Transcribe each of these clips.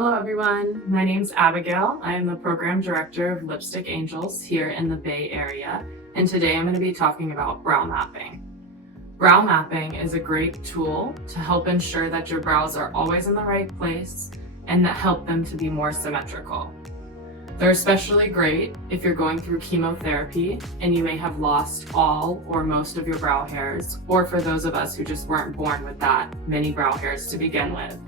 Hello everyone, my name's Abigail. I am the Program Director of Lipstick Angels here in the Bay Area, and today I'm going to be talking about brow mapping. Brow mapping is a great tool to help ensure that your brows are always in the right place and that help them to be more symmetrical. They're especially great if you're going through chemotherapy and you may have lost all or most of your brow hairs, or for those of us who just weren't born with that many brow hairs to begin with.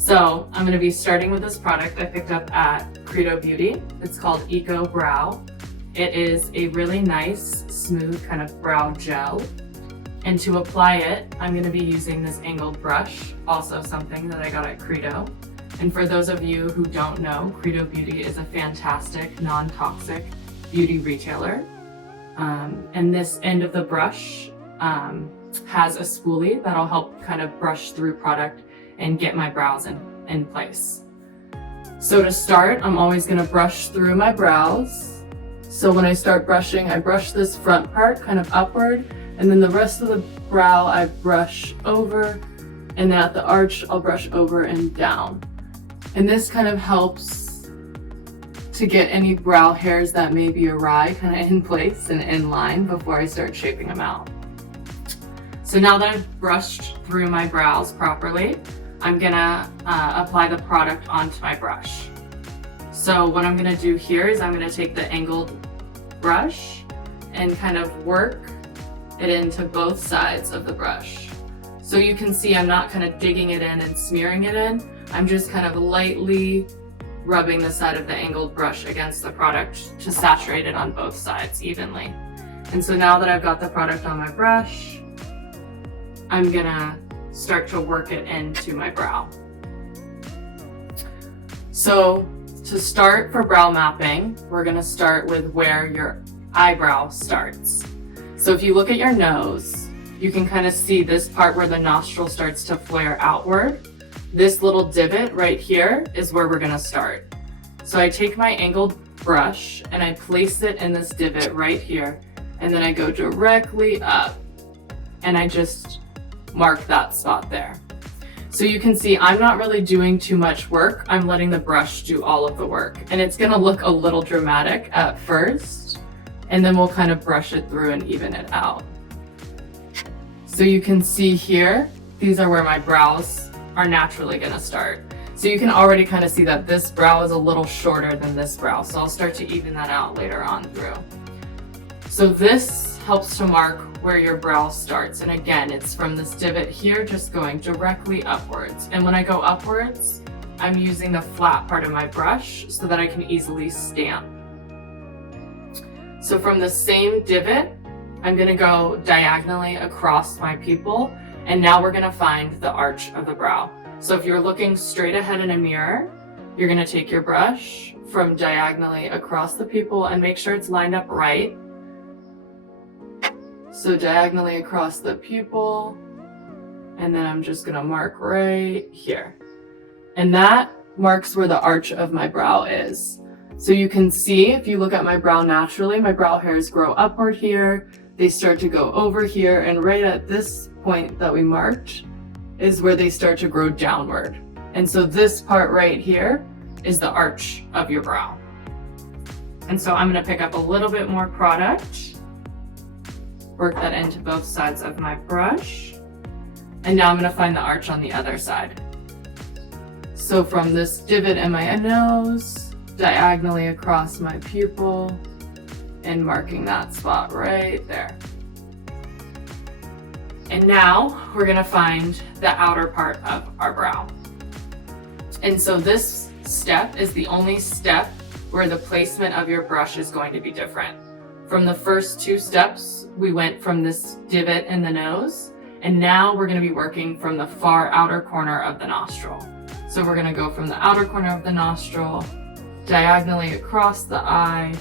So I'm going to be starting with this product I picked up at Credo Beauty. It's called Eco Brow. It is a really nice, smooth kind of brow gel. And to apply it, I'm going to be using this angled brush, also something that I got at Credo. And for those of you who don't know, Credo Beauty is a fantastic, non-toxic beauty retailer. And this end of the brush has a spoolie that'll help kind of brush through product and get my brows in place. So to start, I'm always going to brush through my brows. So when I start brushing, I brush this front part kind of upward, and then the rest of the brow I brush over, and then at the arch I'll brush over and down. And this kind of helps to get any brow hairs that may be awry kind of in place and in line before I start shaping them out. So now that I've brushed through my brows properly, I'm gonna apply the product onto my brush. So what I'm gonna do here is I'm gonna take the angled brush and kind of work it into both sides of the brush. So you can see I'm not kind of digging it in and smearing it in. I'm just kind of lightly rubbing the side of the angled brush against the product to saturate it on both sides evenly. And so now that I've got the product on my brush, I'm gonna start to work it into my brow. So to start for brow mapping, we're gonna start with where your eyebrow starts. So if you look at your nose, you can kind of see this part where the nostril starts to flare outward. This little divot right here is where we're gonna start. So I take my angled brush and I place it in this divot right here, and then I go directly up and I just mark that spot there. So you can see I'm not really doing too much work. I'm letting the brush do all of the work. And it's gonna look a little dramatic at first, and then we'll kind of brush it through and even it out. So you can see here, these are where my brows are naturally gonna start. So you can already kind of see that this brow is a little shorter than this brow. So I'll start to even that out later on through. So this helps to mark where your brow starts. And again, it's from this divot here, just going directly upwards. And when I go upwards, I'm using the flat part of my brush so that I can easily stamp. So from the same divot, I'm gonna go diagonally across my pupil, and now we're gonna find the arch of the brow. So if you're looking straight ahead in a mirror, you're gonna take your brush from diagonally across the pupil and make sure it's lined up right. So diagonally across the pupil, and then I'm just gonna mark right here. And that marks where the arch of my brow is. So you can see, if you look at my brow naturally, my brow hairs grow upward here, they start to go over here, and right at this point that we marked is where they start to grow downward. And so this part right here is the arch of your brow. And so I'm gonna pick up a little bit more product, work that into both sides of my brush, and now I'm gonna find the arch on the other side. So from this divot in my nose, diagonally across my pupil, and marking that spot right there. And now we're gonna find the outer part of our brow. And so this step is the only step where the placement of your brush is going to be different. From the first two steps, we went from this divot in the nose, and now we're gonna be working from the far outer corner of the nostril. So we're gonna go from the outer corner of the nostril, diagonally across the eye,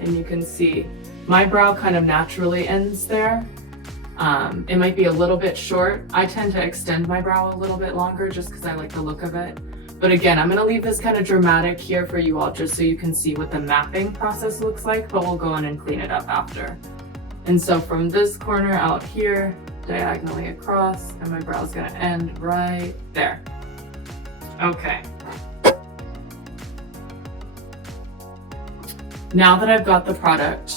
and you can see my brow kind of naturally ends there. It might be a little bit short. I tend to extend my brow a little bit longer just because I like the look of it. But again, I'm gonna leave this kind of dramatic here for you all just so you can see what the mapping process looks like, but we'll go in and clean it up after. And so from this corner out here, diagonally across, and my brow's gonna end right there. Okay. Now that I've got the product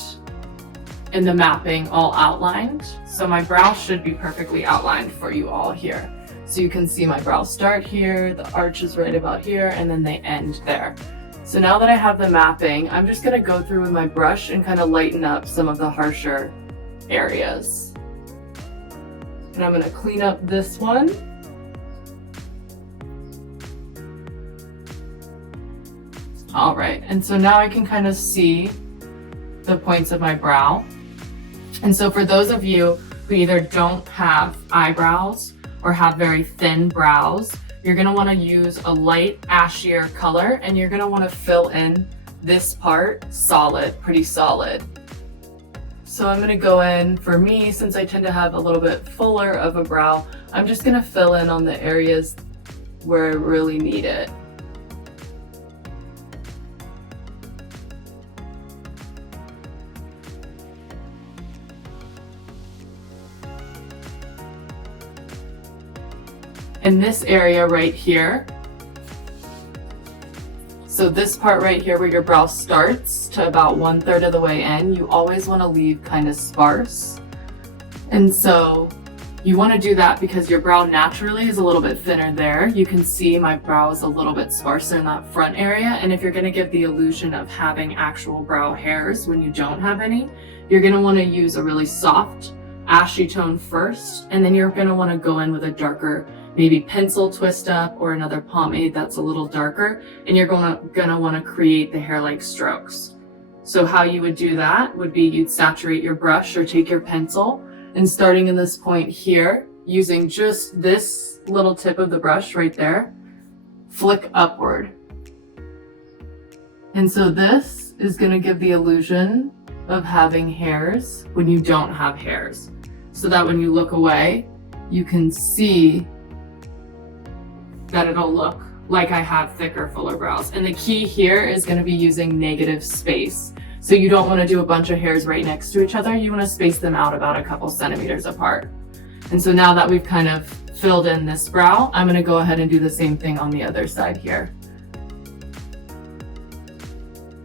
and the mapping all outlined, so my brow should be perfectly outlined for you all here. So you can see my brow start here, the arch is right about here, and then they end there. So now that I have the mapping, I'm just gonna go through with my brush and kind of lighten up some of the harsher areas. And I'm gonna clean up this one. All right, and so now I can kind of see the points of my brow. And so for those of you who either don't have eyebrows or have very thin brows, you're gonna wanna use a light ashier color, and you're gonna wanna fill in this part solid, pretty solid. So I'm gonna go in, for me, since I tend to have a little bit fuller of a brow, I'm just gonna fill in on the areas where I really need it. In this area right here, so this part right here where your brow starts to about 1/3 of the way in, you always want to leave kind of sparse. And so you want to do that because your brow naturally is a little bit thinner there. You can see my brow is a little bit sparser in that front area. And if you're going to give the illusion of having actual brow hairs when you don't have any, you're going to want to use a really soft ashy tone first, and then you're going to want to go in with a darker maybe pencil twist up or another pomade that's a little darker, and you're gonna want to create the hair-like strokes. So how you would do that would be you'd saturate your brush or take your pencil, and starting in this point here, using just this little tip of the brush right there, flick upward. And so this is going to give the illusion of having hairs when you don't have hairs, so that when you look away, you can see that it'll look like I have thicker, fuller brows. And the key here is going to be using negative space. So you don't want to do a bunch of hairs right next to each other. You want to space them out about a couple centimeters apart. And so now that we've kind of filled in this brow, I'm going to go ahead and do the same thing on the other side here.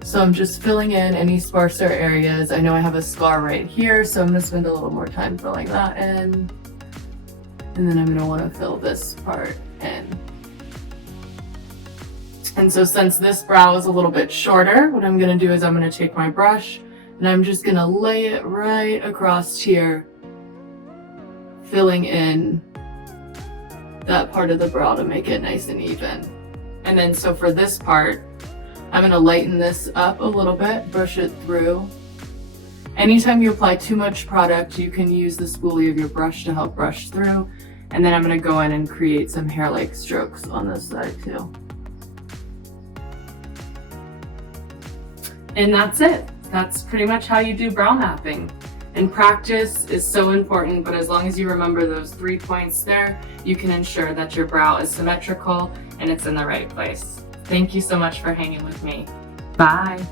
So I'm just filling in any sparser areas. I know I have a scar right here, so I'm going to spend a little more time filling that in. And then I'm going to want to fill this part in. And so since this brow is a little bit shorter, what I'm going to do is I'm going to take my brush and I'm just going to lay it right across here, filling in that part of the brow to make it nice and even. And then so for this part, I'm going to lighten this up a little bit, brush it through. Anytime you apply too much product, you can use the spoolie of your brush to help brush through. And then I'm going to go in and create some hair-like strokes on this side too. And that's it. That's pretty much how you do brow mapping. And practice is so important, but as long as you remember those 3 points there, you can ensure that your brow is symmetrical and it's in the right place. Thank you so much for hanging with me. Bye.